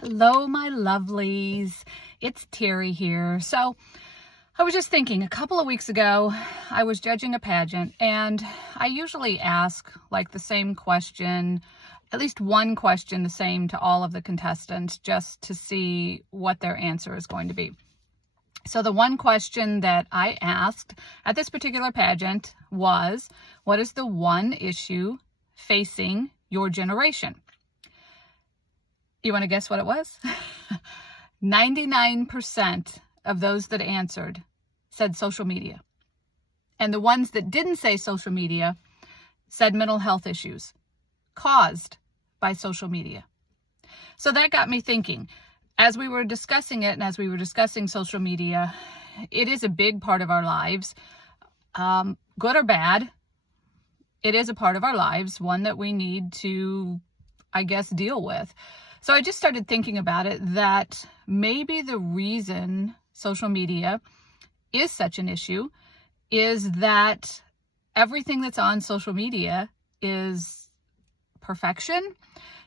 Hello, my lovelies. It's Terry here. So I was just thinking, a couple of weeks ago, I was judging a pageant, and I usually ask like the same question, at least one question, the same to all of the contestants, just to see what their answer is going to be. So the one question that I asked at this particular pageant was, what is the one issue facing your generation? You want to guess what it was? 99% of those that answered said social media. And the ones that didn't say social media said mental health issues caused by social media. So that got me thinking. As we were discussing it and as we were discussing social media, it is a big part of our lives, good or bad. It is a part of our lives, one that we need to, I guess, deal with. So I just started thinking about it, that maybe the reason social media is such an issue is that everything that's on social media is perfection.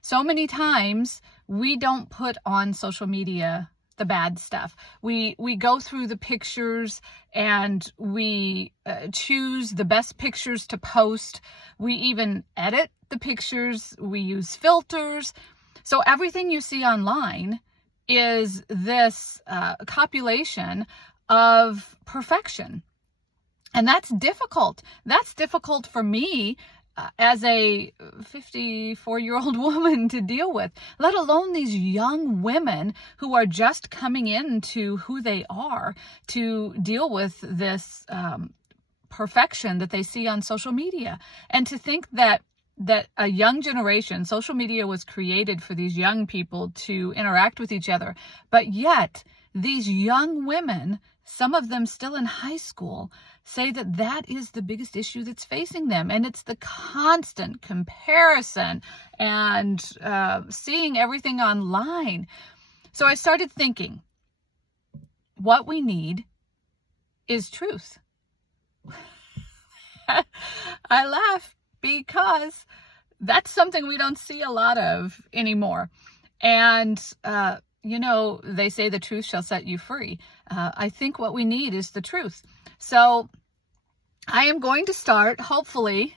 So many times we don't put on social media the bad stuff. We go through the pictures and we choose the best pictures to post. We even edit the pictures. We use filters. So everything you see online is this copulation of perfection. And that's difficult. That's difficult for me as a 54-year-old woman to deal with, let alone these young women who are just coming into who they are to deal with this perfection that they see on social media. And to think that a young generation, social media was created for these young people to interact with each other. But yet these young women, some of them still in high school, say that that is the biggest issue that's facing them. And it's the constant comparison and seeing everything online. So I started thinking, what we need is truth. I laugh because that's something we don't see a lot of anymore. And, they say the truth shall set you free. I think what we need is the truth. So I am going to start, hopefully,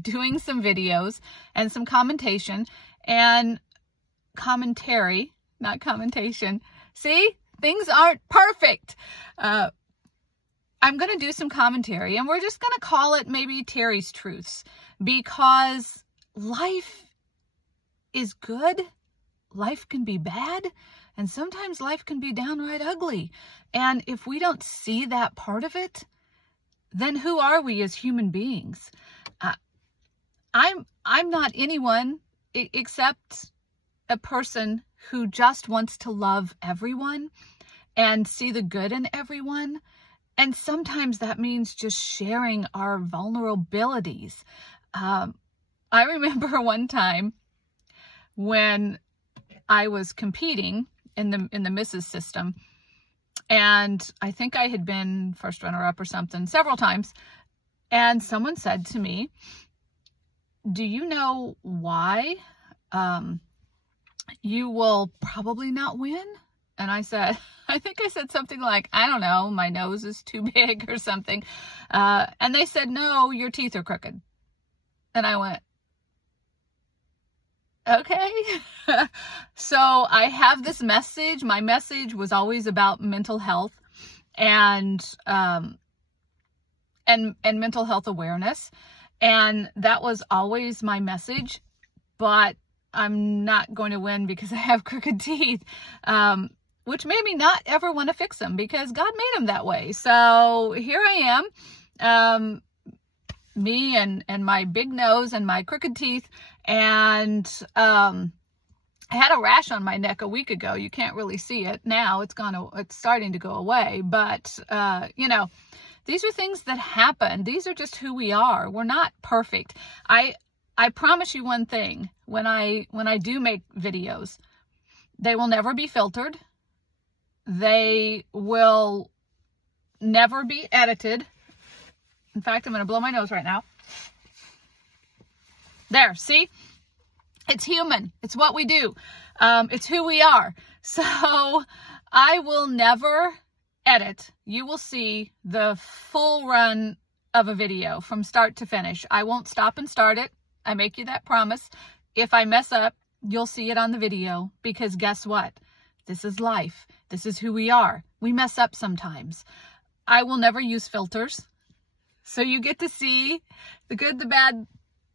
doing some videos and some commentation and commentary, not commentation. See, things aren't perfect. I'm going to do some commentary, and we're just going to call it maybe Terry's Truths, because life is good, life can be bad, and sometimes life can be downright ugly. And if we don't see that part of it, then who are we as human beings? I'm not anyone except a person who just wants to love everyone and see the good in everyone. And sometimes that means just sharing our vulnerabilities. I remember one time when I was competing in the Mrs. system, and I think I had been first runner-up or something several times, and someone said to me, "Do you know why you will probably not win?" And I think I said something like, I don't know, my nose is too big or something. And they said, "No, your teeth are crooked." And I went, okay. So I have this message. My message was always about mental health and mental health awareness. And that was always my message. But I'm not going to win because I have crooked teeth. Which made me not ever want to fix them, because God made them that way. So here I am, me and my big nose and my crooked teeth. And I had a rash on my neck a week ago. You can't really see it now. It's starting to go away. But, these are things that happen. These are just who we are. We're not perfect. I promise you one thing. When I do make videos, they will never be filtered. They will never be edited. In fact, I'm going to blow my nose right now. There, see? It's human. It's what we do. It's who we are. So I will never edit. You will see the full run of a video from start to finish. I won't stop and start it. I make you that promise. If I mess up, you'll see it on the video, because guess what? This is life. This is who we are. We mess up sometimes. I will never use filters. So you get to see the good, the bad,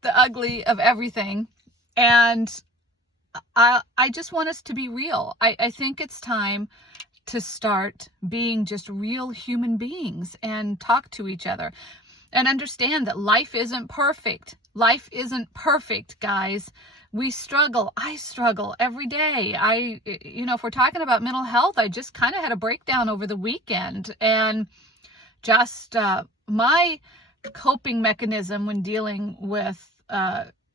the ugly of everything. And I just want us to be real. I think it's time to start being just real human beings and talk to each other and understand that life isn't perfect. Life isn't perfect, guys. We struggle. I struggle every day. If we're talking about mental health, I just kind of had a breakdown over the weekend, and just my coping mechanism when dealing with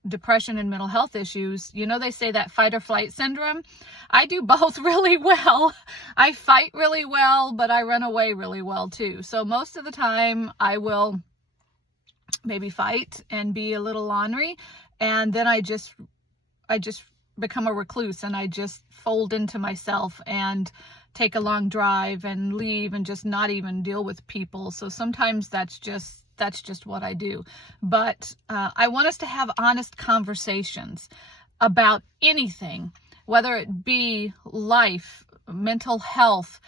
depression and mental health issues, they say that fight or flight syndrome. I do both really well. I fight really well, but I run away really well too. So most of the time I will maybe fight and be a little ornery, and then I just become a recluse, and I just fold into myself and take a long drive and leave and just not even deal with people. So sometimes that's just what I do. But I want us to have honest conversations about anything, whether it be life, mental health,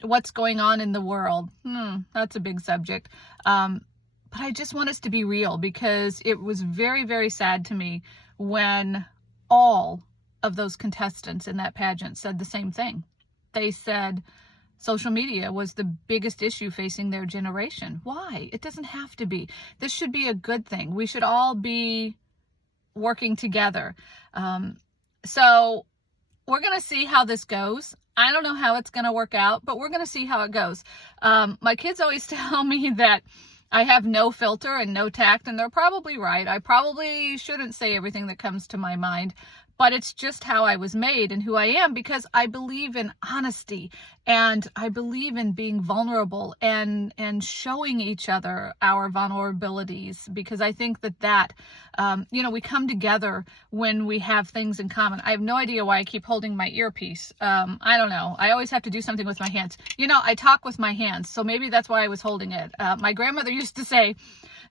what's going on in the world. That's a big subject. But I just want us to be real, because it was very, very sad to me when all of those contestants in that pageant said the same thing. They said social media was the biggest issue facing their generation. Why? It doesn't have to be. This should be a good thing. We should all be working together. So we're going to see how this goes. I don't know how it's going to work out, but we're going to see how it goes. My kids always tell me that I have no filter and no tact, and they're probably right. I probably shouldn't say everything that comes to my mind, but it's just how I was made and who I am, because I believe in honesty, and I believe in being vulnerable and showing each other our vulnerabilities, because I think that we come together when we have things in common. I have no idea why I keep holding my earpiece. I don't know. I always have to do something with my hands. I talk with my hands, so maybe that's why I was holding it. My grandmother used to say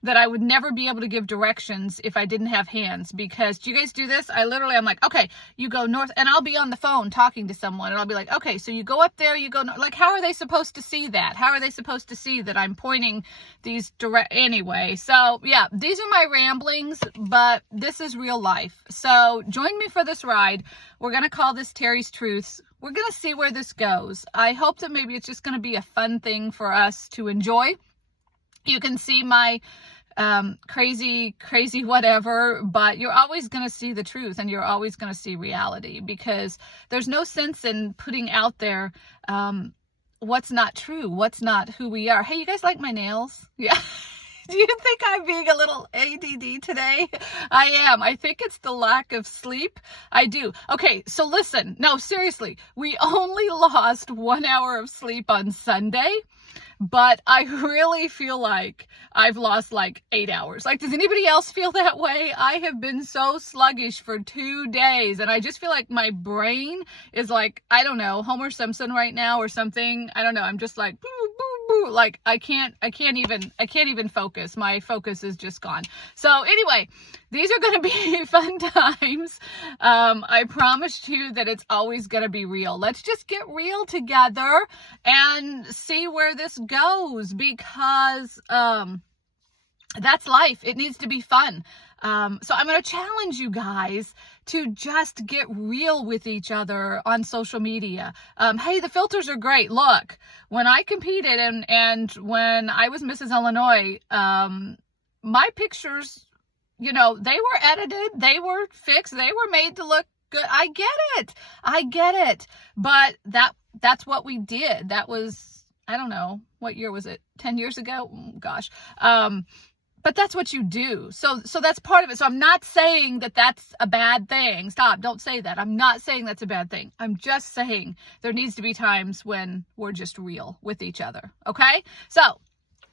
that I would never be able to give directions if I didn't have hands, because do you guys do this? I'm like, okay, you go north, and I'll be on the phone talking to someone, and I'll be like, okay, so you go up there, you go north. Like, how are they supposed to see that? How are they supposed to see that I'm pointing these anyway? So yeah, these are my ramblings, but this is real life. So join me for this ride. We're going to call this Terri's Truths. We're going to see where this goes. I hope that maybe it's just going to be a fun thing for us to enjoy. You can see my crazy whatever, but you're always going to see the truth, and you're always going to see reality, because there's no sense in putting out there what's not true, what's not who we are. Hey, you guys like my nails? Yeah. Do you think I'm being a little ADD today? I am. I think it's the lack of sleep. I do. Okay, so listen. No, seriously. We only lost 1 hour of sleep on Sunday, but I really feel like I've lost like 8 hours. Like, does anybody else feel that way? I have been so sluggish for 2 days, and I just feel like my brain is like, I don't know, Homer Simpson right now or something. I don't know. I'm just like, boo, boo, boo. Like, I can't even focus. My focus is just gone. So anyway, these are going to be fun times. I promised you that it's always going to be real. Let's just get real together and see where this goes, because that's life. It needs to be fun. So I'm going to challenge you guys to just get real with each other on social media. Hey, the filters are great. Look, when I competed and when I was Mrs. Illinois, my pictures, they were edited, they were fixed, they were made to look good. I get it. But that's what we did. That was, I don't know, what year was it? 10 years ago? Gosh. But that's what you do. So that's part of it. So I'm not saying that that's a bad thing. Stop. Don't say that. I'm not saying that's a bad thing. I'm just saying there needs to be times when we're just real with each other. Okay? So,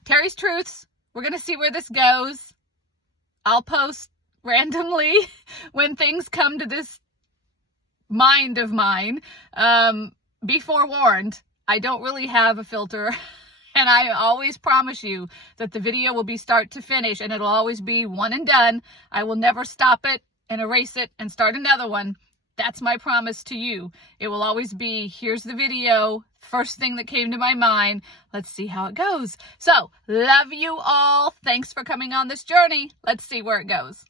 Terri's Truths. We're going to see where this goes. I'll post randomly when things come to this mind of mine. Be forewarned, I don't really have a filter. And I always promise you that the video will be start to finish, and it'll always be one and done. I will never stop it and erase it and start another one. That's my promise to you. It will always be, here's the video, first thing that came to my mind. Let's see how it goes. So, love you all. Thanks for coming on this journey. Let's see where it goes.